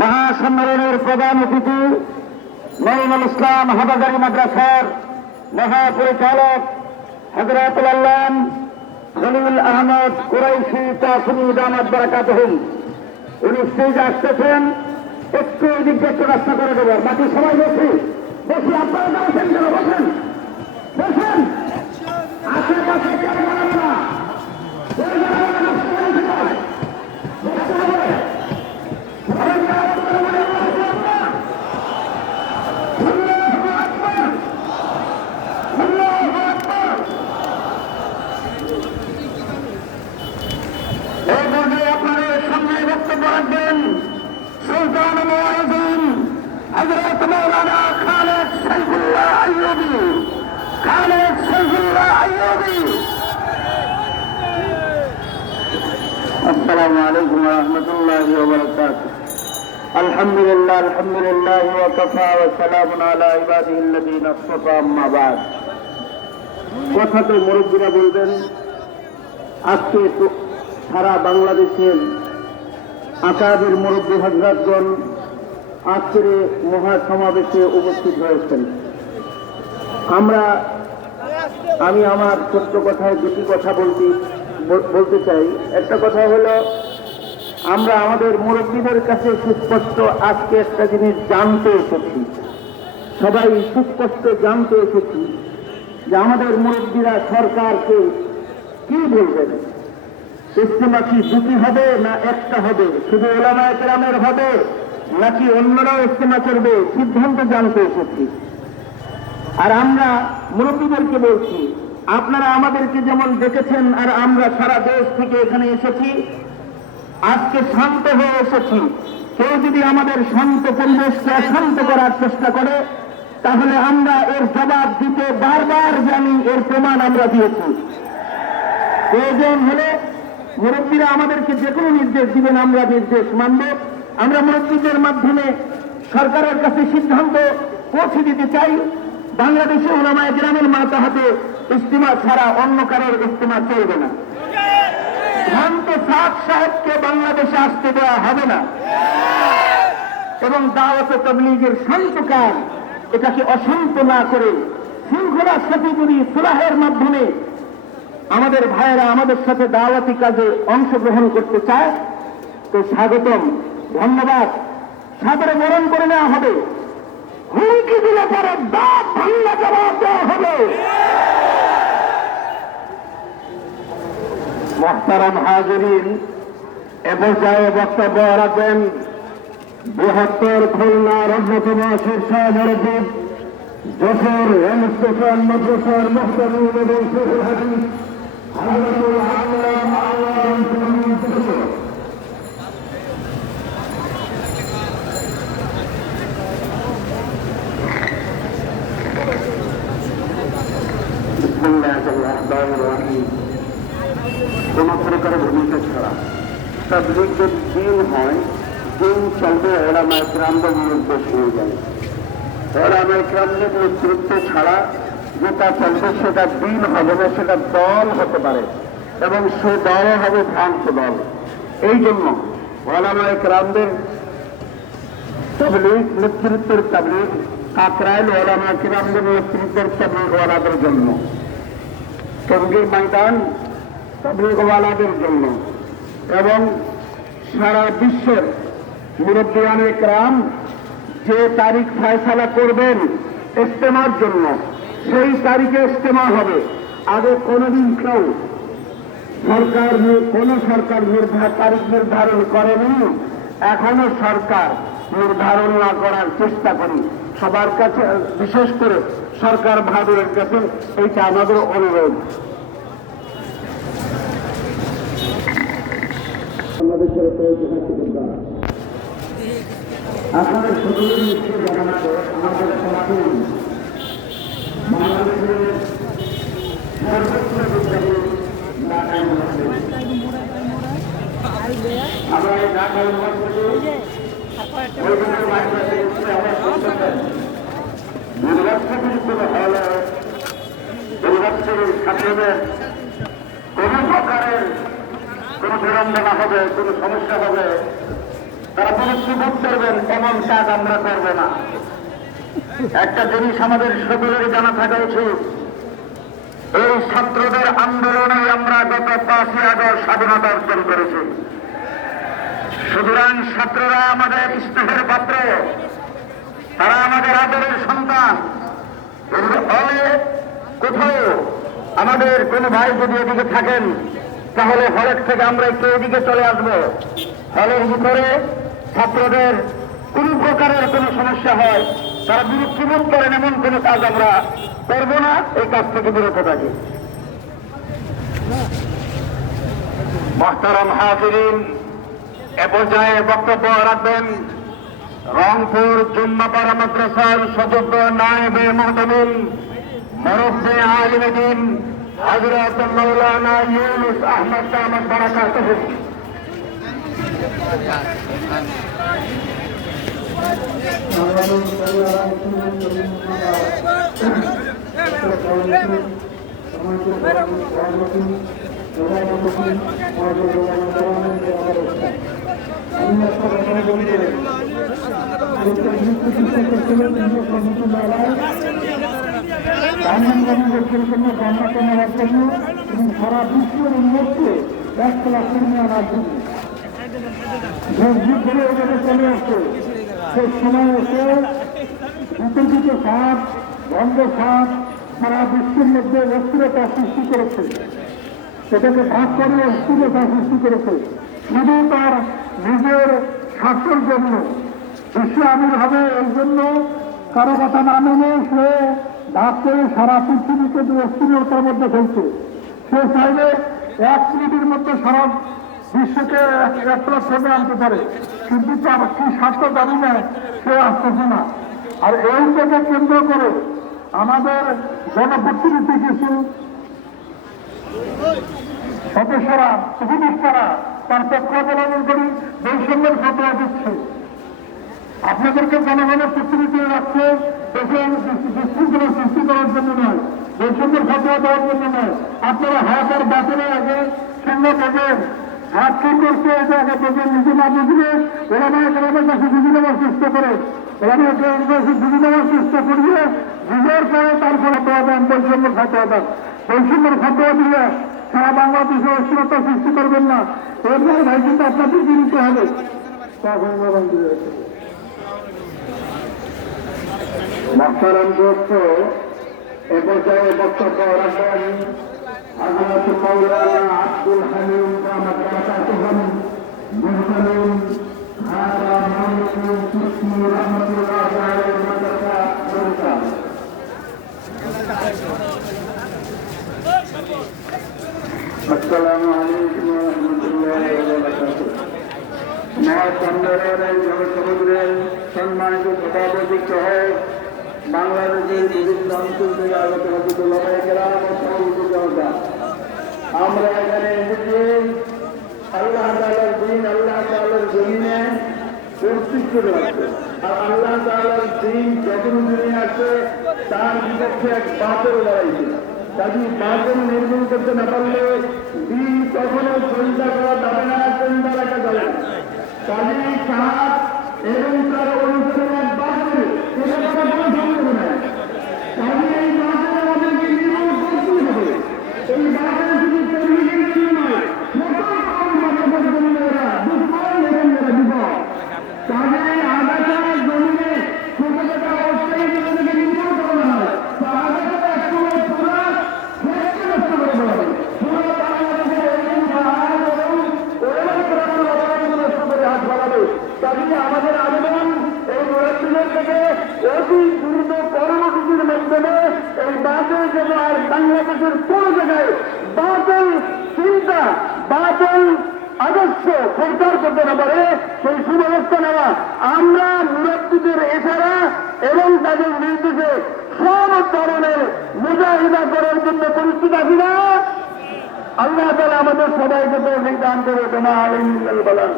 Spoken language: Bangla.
মহাসম্মেলনের প্রধান অতিথি নঈমুল ইসলাম হাফেজারি মাদ্রাসার মহাপরিচালক হযরতুল আল্লাম খলিল আহমদ কুরাইশি তাসমি দামাত বারাকাতুহুম, উনি স্টেজে আসতেছেন। একটু এদিকে একটু রাস্তা করে দেবো, বাকি সবাই বসে বসে আপনারা যাচ্ছেন কেন? বসেন বসেন, আশেপাশে কেন দাঁড়াবো না? আপনাদের সামনে বক্তব্য রাখবেন সুলতান মুআজ্জিম হযরত মাওলানা খালেদ সাইফুল্লাহ আইয়ুবী। খালেদ সাইফুল্লাহ আইয়ুবী। আসসালামু আলাইকুম ওয়া রাহমাতুল্লাহি ওয়া বারাকাতুহু। আলহামদুলিল্লাহ আলহামদুলিল্লাহ ওয়া কাফা ওয়া সালামুন আলা ইবাদিহিল্লাযীনা ইসতাফা, আম্মা বা'দ। কথা তো মুরব্বীরা বলবেন। আজকে সারা বাংলাদেশের আকাবের মুরব্বী হযরতগণ আজকের মহাসমাবেশে উপস্থিত হয়েছেন। আমি আমার ছোট্ট কথায় দুটি কথা বলতে চাই। একটা কথা হলো, আমরা আমাদের মুরব্বীদের কাছে সুস্পষ্ট আজকে একটা জিনিস জানতে এসেছি, সবাই সুস্পষ্ট জানতে এসেছি যে আমাদের মুরব্বীরা সরকারকে কি বলবেন। ইজতেমা কি দুটি হবে না একটা হবে? শুধু উলামায়ে কেরামের হবে নাকি অন্যরাও ইজতেমা করবে? সিদ্ধান্ত জানতে এসেছি। আর আমরা মুরব্বীদেরকে বলছি, আপনারা আমাদেরকে যেমন ডেকেছেন আর আমরা সারা দেশ থেকে এখানে এসেছি, আজকে শান্ত হয়ে এসেছি। কেউ যদি আমাদের শান্ত পরিবেশকে অশান্ত করার চেষ্টা করে তাহলে আমরা এর জবাব দিতে বারবার জানি, এর প্রমাণ আমরা দিয়েছি। প্রয়োজন হলে মুরব্বীরা আমাদেরকে যে কোনো নির্দেশ দিবেন, আমরা নির্দেশ মানব। আমরা মুরব্বীদের মাধ্যমে সরকারের কাছে সিদ্ধান্ত পৌঁছে দিতে চাই। বাংলাদেশে উলামায়ে কেরামের মাতাহাতে ইজতিমা ছাড়া অন্য কারোর ইজতিমা চলবে না। ভ্রান্ত সাদ সাহেবকে বাংলাদেশে আসতে দেওয়া হবে না এবং দাওয়াত তাবলীগের শান্ত কাজ এটাকে অশান্ত না করে শৃঙ্খলার সাথে যদি সুলাহের মাধ্যমে আমাদের ভাইয়েরা আমাদের সাথে দাওয়াতি কাজে অংশগ্রহণ করতে চায় তো স্বাগতম, ধন্যবাদ, সাদরে বরণ করে নেওয়া হবে। হুমকি দিলে পরে দাঁত ভাঙা জবাব দেওয়া হবে। মুহতারাম হাজিরিন, এ পর্যায়ে বক্তব্য রাখবেন বৃহত্তর খুলনার অন্যতম শীর্ষ মুরব্বী, যশোর রেল স্টেশন মাদ্রাসার মুহতামিম এবং শেখুল হাদিস হযরতুল আল্লামা আল্লাম শরীফ যশোর। বিসমিল্লাহির রহমানির রহিম। কোন প্রকারের ভূমিকা ছাড়া তাবলীগ যদি দিন হয়, দিন চলবে উলামায়ে কেরামদের নির্দেশ অনুযায়ী। উলামায়ে কেরামদের নেতৃত্ব ছাড়া যেটা চলবে সেটা দিন হবে না, সেটা দল হতে পারে এবং সে দলও হবে ভ্রান্ত দল। এই জন্য উলামায়ে কেরামদের তাবলীগ নেতৃত্বের তাবলীগ কাকরাইল উলামায়ে কেরামদের নেতৃত্বের তাবলীগওয়ালাদের জন্য, টঙ্গীর ময়দান তাবলীগওয়ালাদের জন্য এবং সারা বিশ্বের মুরব্বিয়ানে কেরাম যে তারিখ ফয়সালা করবেন ইজতেমার জন্য, সেই তারিখে ইজতেমা হবে। আগে কোনদিন কেউ সরকার তারিখ নির্ধারণ করেনি, এখনো সরকার নির্ধারণ না করার চেষ্টা করি। সবার কাছে, বিশেষ করে সরকার ভাবের কাছে এইটা আমাদের অনুরোধ। বাংলাদেশের আপনাদের সকলের নিশ্চয় জানাতে আমাদের সমাজে বাংলাদেশের সর্বোচ্চ বিদ্যালয় ঢাকা ইউনিভার্সিটি। আমরা এই ঢাকা ইউনিভার্সিটি ইউনিভার্সিটির কোনো হলে ইউনিভার্সিটির ছাত্রদের কোনো প্রকারের কোনো বিড়ম্বনা হবে, কোনো সমস্যা হবে, তারা বিরক্তিবোধ করবেন, এমন কাজ আমরা করব না। একটা জিনিস আমাদের সকলের জানা থাকা উচিত, এই ছাত্রদের আন্দোলনে আমরা গত 5ই আগস্ট স্বাধীনতা অর্জন করেছি। সুতরাং ছাত্ররা আমাদের স্নেহের পাত্র, তারা আমাদের আদরের সন্তান। হলে কোথাও আমাদের কোনো ভাই যদি এদিকে থাকেন, তাহলে হলের থেকে আমরা একটু এদিকে চলে আসবো। হলের ভিতরে ছাত্রদের কোন প্রকারের কোনো সমস্যা হয়, তারা বিরক্তিবোধ করেন, এমন কোনো কাজ আমরা করবো না। এই কাজ থেকে বিরত থাকি। মোহতারাম হাজিরিন, এ পর্যায়ে বক্তব্য রাখবেন রংপুর জুম্মাপাড়া মাদ্রাসার সুযোগ্য নায়েবে মুহতামিম মুরব্বি আলিম দ্বীন হযরত মাওলানা ইউনুস আহমদ দামাত বারাকাতুহু। সারা বিশ্বের উন্নতি 1 লাখ কর্মী আনার জন্য যুদ্ধে এভাবে চলে আসছে, সেই সময় এসে বিতর্কিত সাপ, বন্ধ সাপ সারা বিশ্বের মধ্যে অস্থিরতা সৃষ্টি করেছে। সেটাকে ভাগ করে অস্থিরতা সৃষ্টি করেছে শুধু তার নিজের স্বার্থের জন্য। বিশ্ব আমির হবে এই জন্য কারো কথা না মেনে সে ভাগ করে সারা পৃথিবীকে অস্থিরতার মধ্যে ফেলছে। সে চাইলে 1 মিনিটের মধ্যে সারা বিশ্বকে এক প্ল্যাটফর্মে আনতে পারে, কিন্তু তার কি স্বার্থ জানি না, সে আসতেছে না। আর এইটাকে কেন্দ্র করে আমাদের জনপ্রতিনিধি কিছু সদস্যরা, উপদেষ্টারা তার পক্ষ অবলম্বন করি বৈষম্যের ফতোয়া দিচ্ছে। আপনাদেরকে জনগণের প্রতিনিধি রাখছে দেশের বিশৃঙ্খলা সৃষ্টি করার জন্য নয়, বৈষম্যের ফতোয়া দেওয়ার জন্য নয়। আপনারা হাত আর বাতিলের আগে সঙ্গে দেবেন, হাত কি করছে এটা আগে দেখবেন, নিজে না বুঝলে ওরা না গ্রামের কাছে বুঝে নেওয়ার চেষ্টা করে, ওরা না গ্রামের কাছে বুঝে নেওয়ার চেষ্টা করিয়ে বুঝার পরে তারপরে ফতোয়া দেন, বৈষম্যের ফতোয়া দেন। বৈষম্যের ফতোয়া দিলে সারা বাংলাদেশে অস্থিরতা সৃষ্টি করবেন না। এরপরে ভাই কিন্তু আপনাদের বিরুদ্ধে হবে। মোহতারাম দোস্ত, এ পর্যায়ে বক্তব্য রাখবেন হযরত মাওলানা আব্দুল হালিম দামাত বারাকাতুহু মুহতামিম খাজা মামুন চিশতি রাহমাতুল্লাহ আলাইহি মাদ্রাসা বরিশাল। আসসালামু আলাইকুম ওয়া রাহমাতুল্লাহি ওয়া বারাকাতুহু। মহাসম্মেলনের জনসমুদ্রের সম্মানিত সভাপতি সহ বাংলাদেশের বিভিন্ন অঞ্চল থেকে আগত জনতা, আমরা এখানে এসেছি আল্লাহ তাআলার দিন, আল্লাহ তাআলার জমিনে প্রতিষ্ঠিত রাখতে। আর আল্লাহ তাআলার দিন যখন দুনিয়া আসে তার বিপক্ষে এক বাতিল লড়াই ছিল। কাজী বাতিল নির্মূল করতে না পারলে দিন কখনো চিন্তা করা যাবে না, চিন্তা রাখা যাবে না। কাজী সাহাব এবং তার অনুসরণের বাতিল এটা কোনো সম্ভব নয়। কাজী এই বাতিল আমাদেরকে নির্মূল করতেই হবে। এই বাতিল শুধু তৌহিদের জন্য নয়, সকল জন্য এরা দুশ্মন এবং এরা বিপদ। কাজী আগাছার জমিনে ছোটটা অস্থায়ী জীবনকে নির্মূল করা হয়, তো আগাছাটা একসময় পুরা ক্ষেত্রে নষ্ট করে দেওয়া হবে। পুরো বাংলাদেশের এবং পাহাড় এবং কাজে আমাদের আবেদন এই মুরাব্বিদের থেকে অতি দ্রুত কর্মসূচির মাধ্যমে এই বাতিল যেন আর বাংলাদেশের কোন জায়গায় বাতিল চিন্তা, বাতিল আদর্শ প্রচার করতে না পারে সেই সুব্যবস্থা নেওয়া। আমরা মুরাব্বিদের এছাড়া এবং তাদের নির্দেশে সব ধরনের মুজাহিদা করার জন্য পরিস্থিতি আছি না। আল্লাহ তাআলা আমাদের সবাইকে তৌফিক দান করে। তোমার আলিম বলেন।